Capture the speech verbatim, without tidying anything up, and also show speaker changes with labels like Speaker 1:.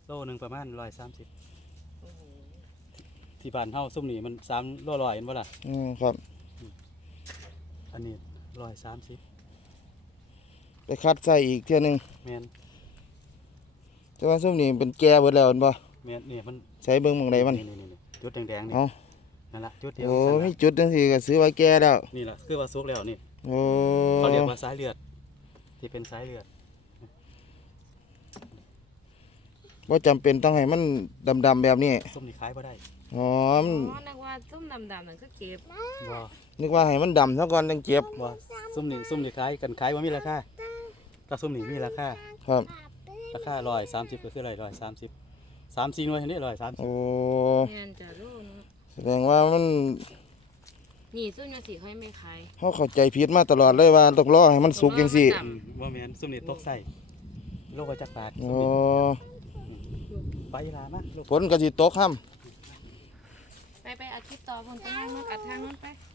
Speaker 1: โลหนึ่งประมาณร้อยสามสิบ
Speaker 2: โอ้โห
Speaker 1: ที่บ้านเฮาซุ่มนี่มันสามโลร้อยเห็นบ่ล่ะ
Speaker 3: อืมครับ
Speaker 1: อันนี้ร้อยสามสิบ
Speaker 3: ไปคัดใส่อีกเที่ยหนึง
Speaker 1: แมน
Speaker 3: แต่ว่าส้มนี่เป็นแก่เบิดแล้วเห็นบ่
Speaker 1: แมนนี่มัน
Speaker 3: ใช้เบิ่งหม่องใดมัน
Speaker 1: นี่ๆๆจุดแดงๆนี่
Speaker 3: เอ้า
Speaker 1: นั่นล่ะจุดเดียว
Speaker 3: โอ้
Speaker 1: นั่น
Speaker 3: มี
Speaker 1: ล่ะ
Speaker 3: จุดจังซี่ก็ซื้อไว้แก่แล้ว
Speaker 1: นี่ล่ะคือว่าสุกแล้วนี่
Speaker 3: โอ้
Speaker 1: เขาเรียกว่าสายเลือดที่เป็นสายเลือด
Speaker 3: บ่จำเป็นต้องให้มันดำๆแบบนี้
Speaker 1: ส้มนี่ขายบ่ได้
Speaker 3: อ๋อ
Speaker 2: อ๋อ
Speaker 3: มัน
Speaker 2: นึกว่าส้มดำๆนั่นคือเก็บ
Speaker 1: บ่
Speaker 3: นึกว่าให้มันดำซะก่อนจังเก็บ
Speaker 1: บ่ส้มนี่ส้มนี่ขายกันขายบ่มีราคาถ้าส้มนี่มีราคา
Speaker 3: ครับ
Speaker 1: ราคาร้อยสามสิบก็คือร้อยร้อยสามสิบสามสี่หน่วยเห็นได้ร้อยสามสิบ
Speaker 3: โอ้
Speaker 2: แม่นจ้ะโลเนาะ
Speaker 3: แสดงว่ามัน
Speaker 2: นี่ส้มจังซี่ค่อยไม่ขาย
Speaker 3: เฮาเข้าใจผิดมาตลอดเลยว่าต้องรอให้มันสุกจังซี่
Speaker 2: เพราะว่ามันด
Speaker 1: อืมบ่แม่นส้มนี่ตกใส่โลกว่าจักบาท
Speaker 3: โอ้
Speaker 1: ไปลามาลูก
Speaker 3: ฝนก็สิตกค่ำ
Speaker 2: ไปไปอาทิตย์ต่อเพิ่นไปทางนู้นอัดทางนู้นไป